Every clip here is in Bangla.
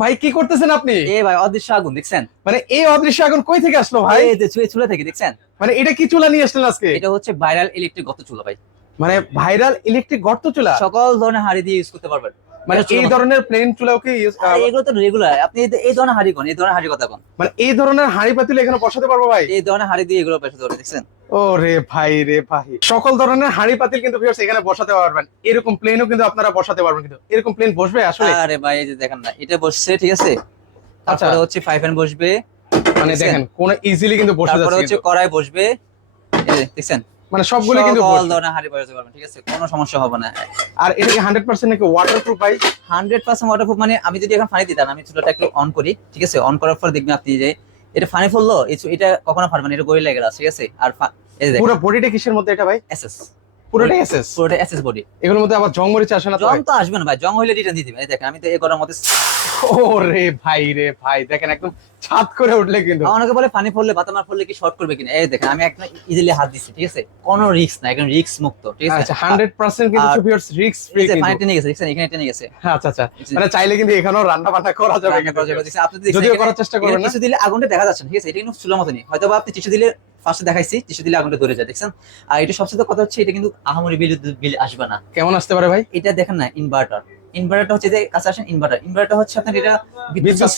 ভাই কি করতেছেন আপনি? এ ভাই অদৃশ্য আগুন দেখছেন? মানে এই অদৃশ্য আগুন কই থেকে আসলো ভাই? এই যে চুলে চুলা থেকে দেখছেন? মানে এটা কি চুলা নিয়ে আসলেন আজকে? এটা হচ্ছে ভাইরাল ইলেকট্রিক গর্ত চুলা ভাই। মানে ভাইরাল ইলেকট্রিক গর্ত চুলা? সকল ধরনের হাড়ি দিয়ে ইউজ করতে পারবেন। মানে এই ধরনের প্লেন চুলাও কি এগুলো তো রেগুলার আপনি এই- ধরনের হাড়ি কোন এই ধরনের হাড়ি কথা কোন? মানে এই ধরনের হাঁড়ি পাতিল এখানে বসাতে পারব ভাই? এই ধরনের হাড়ি দিয়ে এগুলো পেশা ধরে দেখছেন? ও রে ভাই রে ভাই। সকল ধরনের হাঁড়ি পাতিল কিন্তু viewers এখানে বসাতে পারবেন। এরকম প্লেনও কিন্তু আপনারা বসাতে পারবেন কিন্তু। এরকম প্লেন বসবে আসলে? আরে ভাই এই যে দেখেন না এটা বসছে ঠিক আছে? আচ্ছা। তারপরে হচ্ছে ফাইভ এন বসবে। মানে দেখেন কোন ইজিলি কিন্তু বসে তারপরে যাচ্ছে হচ্ছে কড়াই বসবে। এই দেখছেন? মানে সবগুলো কিন্তু সকল। ধরনের হাড়ি বসাতে পারবেন ঠিক আছে? কোনো সমস্যা হবে না। আর এটা কি হান্ড্রেড পার্সেন্ট নাকি ওয়াটারপ্রুফ ভাই? হান্ড্রেড পার্সেন্ট ওয়াটারপ্রুফ মানে আমি যদি এখন পানি দিতাম আমি চুলাটা একটু অন করি ঠিক আছে? অন করার পর দেখবেন আপনি যে এটা পানি ফুললো এটা কখনো ফাটবে না এটা গরিলা গেলা ঠিক আছে? আর পুরো বডিটা কিসের মধ্যে এটা ভাই? এসএস পুরোটাই এসএস পুরোটা এসএস বডি এগুলোর মধ্যে আবার জংমরিচ আসে না জং তো আসবে না ভাই জং হইলে রিটার্ন দিয়ে দিবেন দেখেন আমি তো এই গরমের মধ্যে ও রে ভাই রে ভাই দেখেন একদম ছাদ করে উঠলে কিন্তু। অনেকে বলে পানি পড়লে বাতামার পড়লে কি শর্ট করবে কিনা? এই দেখেন আমি একদম ইজিলি হাত দিচ্ছি ঠিক আছে? কোনো রিস্ক না একদম রিস্ক মুক্ত ঠিক আছে? আচ্ছা হান্ড্রেড পার্সেন্ট কিন্তু আর- ভিউয়ার্স রিস্ক ফ্রি কিন্তু। পানি টেনে গেছে দেখছেন? এখানে টেনে গেছে। আচ্ছা আচ্ছা। মানে চাইলে কিন্তু এখানেও রান্না বান্না করা যাবে কিন্তু আপনি যদিও করার চেষ্টা করবেন না। টিস্যু দিলে আগুনটা দেখা যাচ্ছে ঠিক আছে? এটা কিন্তু চুলার মতনই। হয়তো বা আপনি টিস্যু দিলে ফার্স্টে দেখাইছি টিস্যু দিলে আগুনটা ধরে যায় দেখছেন? আর এটা সবচেয়ে কথা হচ্ছে এটা কিন্তু আহামরি বিল বিল আসবে না। কেমন আসতে পারে ভাই? এটা দেখেন না ইনভার্টার ইনভার্টারটা হচ্ছে যে কাছে আসেন ইনভার্টার ইনভার্টার হচ্ছে আপনার এটা বিদ্যুৎ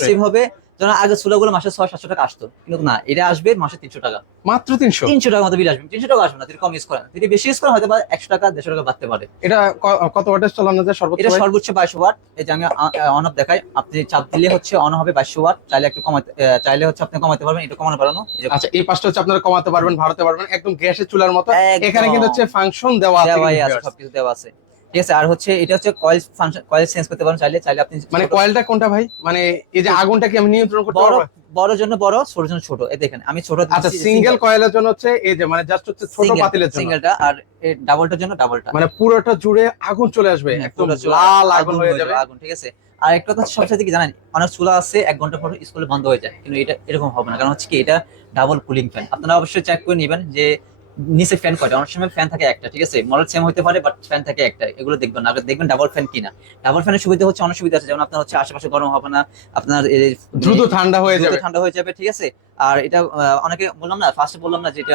সেভ হবে যেমন আগে মাসে ছয় সাতশো টাকা আসতো। কিন্তু না এটা আসবে মাসে তিনশো টাকা। মাত্র তিনশো? তিনশো টাকা মতো বিল আসবে। তিনশো টাকা আসবে না যদি কম ইউজ করেন যদি বেশি ইউজ করেন হয়তো বা একশো টাকা দেড়শো টাকা বাড়তে পারে। এটা কত ওয়াটের চালানো যায় সর্বোচ্চ এটা সর্বোচ্চ বাইশশো ওয়াট এই যে আমি অন অফ দেখাই আপনি চাপ দিলে হচ্ছে অন হবে বাইশো ওয়াট চাইলে একটু কমাতে চাইলে হচ্ছে আপনি কমাতে পারবেন এটা কমানো এই আচ্ছা এই পাশটা হচ্ছে আপনারা কমাতে পারবেন ভাড়াতে পারবেন একদম গ্যাসের চুলার মতো। এখানে কিন্তু হচ্ছে ফাংশন দেওয়া আছে সবকিছু দেওয়া আছে। ঠিক আছে আর হচ্ছে এটা হচ্ছে কয়েল ফাংশন কয়েল চেঞ্জ করতে পারেন চাইলে চাইলে আপনি মানে কয়েলটা কোনটা ভাই? মানে এই যে আগুনটা কি আমি নিয়ন্ত্রণ করতে পারব? বড় জন্য বড় ছোট জন্য ছোট। এই দেখেন আমি ছোট আচ্ছা সিঙ্গেল কয়েলের জন্য হচ্ছে এই যে মানে জাস্ট হচ্ছে ছোট পাতিলের জন্য। সিঙ্গেলটা আর ডাবলটার জন্য ডাবলটা মানে পুরোটা জুড়ে আগুন চলে আসবে একদম লাল আগুন হয়ে যাবে। আগুন ঠিক আছে? আর একটা কথা সবচেয়ে কি জানেন অনেক চুলা আছে এক ঘণ্টা পর স্কুলে বন্ধ হয়ে যায় কিন্তু এটা এরকম হবে না কারণ হচ্ছে কি এটা ডাবল কুলিং ফ্যান আপনারা অবশ্যই চেক করে নেবেন যে নিচে ফ্যান করে অনেক সময় ফ্যান থাকে একটা ঠিক আছে? মডেল সেম হতে পারে বাট ফ্যান থাকে একটা। এগুলো দেখবেন না। আগে দেখবেন ডাবল ফ্যান কিনা। ডাবল ফ্যানের সুবিধা হচ্ছে অনেক সুবিধা আছে। যেমন আপনার হচ্ছে আশেপাশে গরম হবে না আপনার দ্রুত ঠান্ডা হয়ে যাবে। ঠান্ডা হয়ে যাবে ঠিক আছে? আর এটা অনেকে বললাম না ফার্স্টে বললাম না যেটা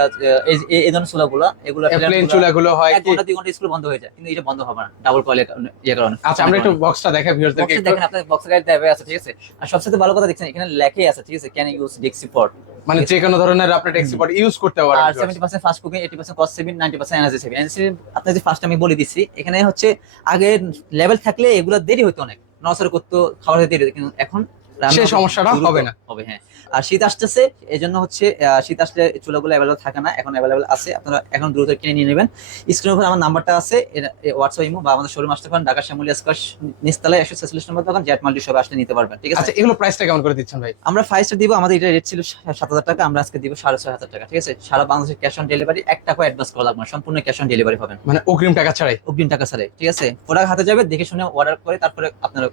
এই ধরনের চুলাগুলো এগুলো প্লেন চুলাগুলো হয় এক ঘণ্টা দুই ঘণ্টা স্কুল বন্ধ হয়ে যায় কিন্তু এটা বন্ধ হবে না ডাবল কারণে ইয়ে কারণে আচ্ছা আমরা একটু বক্সটা দেখাই ভিউয়ারদেরকে দেখেন আপনার বক্সের গাড়ি দেবে আছে ঠিক আছে? আর সবচেয়ে ভালো কথা দেখছেন এখানে লেখাই আছে ঠিক আছে ক্যান ইউজ ডিক্সি পট মানে যে কোনো ধরনের আপনি এক্সপোর্ট ইউজ করতে পারেন আর viewers। Seventy percent fast cooking eighty percent cost saving ninety percent energy saving energy আপনার যে ফার্স্ট আমি বলে দিচ্ছি এখানে হচ্ছে আগে লেভেল থাকলে এগুলো দেরি হতো অনেক। নসর করতো খাবার দেরি হতো কিন্তু এখন সেই সমস্যাটা হবে না। হবে হ্যাঁ। আর শীত আসতেছে এই জন্য হচ্ছে শীত আসলে চুলাগুলো অ্যাভেলেবল থাকে না এখন অ্যাভেলেবল আছে আপনারা এখন দ্রুত কিনে নিয়ে নেবেন। স্ক্রিনের উপর আমার নাম্বারটা আছে হোয়াটসঅ্যাপ ইমো বা আমাদের শোরুম আসতে পারেন ঢাকা শ্যামলী স্কোয়ার নিচতলায় একশো ছেচল্লিশ নম্বর দোকান জেট মাল্টি সব আসলে নিতে পারবেন ঠিক আছে? আচ্ছা এগুলো প্রাইসটা কেমন করে দিচ্ছেন ভাই? আমরা ফাইভ স্টার দিব আমাদের এটা রেট ছিল সাত হাজার টাকা আমরা আজকে দিব সাড়ে ছয় হাজার টাকা ঠিক আছে? সারা বাংলাদেশের ক্যাশ অন ডেলিভারি এক টাকা অ্যাডভান্স করা লাগবে না, সম্পূর্ণ ক্যাশ অন ডেলিভারি পাবেন। মানে অগ্রিম টাকা ছাড়াই? অগ্রিম টাকা ছাড়ে ঠিক আছে? প্রোডাক্ট হাতে যাবে দেখে শুনে অর্ডার করে তারপরে আপনার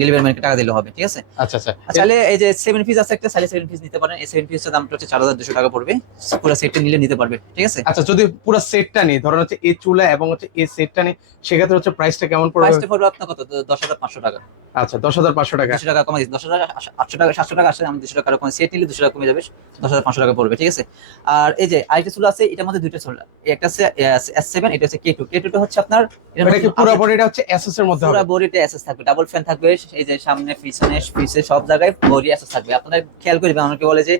ডেলিভারি ম্যানকে টাকা দিলে হবে ঠিক আছে? আচ্ছা আচ্ছা। আর এই যে সেভেন পিস আছে একটা সেভেন পিস নিতে পারেন। এই সেভেন পিসের দামটা হচ্ছে চার হাজার দুশো টাকা পড়বে। পুরো সেটটা নিলে নিতে পারবে ঠিক আছে? আচ্ছা যদি পুরো সেটটা নিই ধরেন হচ্ছে এই চুলা এবং হচ্ছে এই সেটটা নিই সেক্ষেত্রে হচ্ছে প্রাইসটা কেমন পড়বে? প্রাইসটা পড়বে আপনার কত? দশ হাজার পাঁচশো টাকা। আচ্ছা দশ হাজার পাঁচশো টাকা। দুশো টাকা কমে দশ হাজার আটশো টাকা সাতশো টাকা আসলে আমি দুশো টাকা কমে সেট নিলে দুশো টাকা কমে যাবে দশ হাজার পাঁচশো টাকা পড়বে ঠিক আছে? আর এই যে আরেকটা চুলা আছে এটার মধ্যে দুইটা চুলা। একটা হচ্ছে এস সেভেন এটা হচ্ছে কে টু কে টুটা হচ্ছে আপনার এটা পুরো বডিটা হচ্ছে এসএস এর মধ্যে পুরো বডিতে এসএস থাকবে ডাবল ফ্যান থাকবে এই যে সামনে পিছনে, পিছে সব জায়গায় বডি আসা থাকবে। আপনারা খেয়াল করবেন, অনেকে বলে যে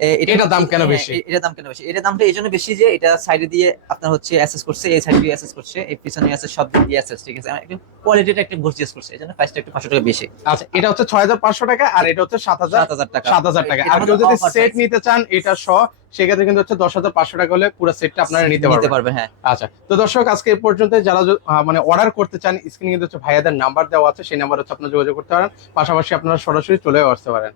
এ, এটার দাম কেন হ্যাঁ, বেশি? এ- এটার দাম কেন বেশি? এটার দামটা এই জন্য বেশি যে এটা সাইডে দিয়ে আপনার হচ্ছে অ্যাসেস করছে এই সাইডে দিয়ে অ্যাসেস করছে এই পিছনে অ্যাসেস সব দিক দিয়ে অ্যাসেস ঠিক আছে? একটু কোয়ালিটিটা একটু গর্জিয়াস করছে এই জন্য প্রাইসটা একটু পাঁচশো টাকা বেশি। আচ্ছা এটা হচ্ছে ছয় হাজার পাঁচশো টাকা আর এটা হচ্ছে সাত হাজার সাত হাজার টাকা। সাত হাজার টাকা। আর যদি সেট নিতে চান এটা সহ সেক্ষেত্রে কিন্তু হচ্ছে দশ হাজার পাঁচশো টাকা হলে পুরো সেটটা আপনারা নিতে পারবেন। পারবে হ্যাঁ। আচ্ছা তো দর্শক আজকে এই পর্যন্ত যারা মানে অর্ডার করতে চান স্ক্রিনে কিন্তু হচ্ছে ভাইয়াদের নাম্বার দেওয়া আছে সেই নাম্বার হচ্ছে আপনারা যোগাযোগ করতে পারেন। পাশাপাশি আপনারা সরাসরি চলেও আসতে পারেন।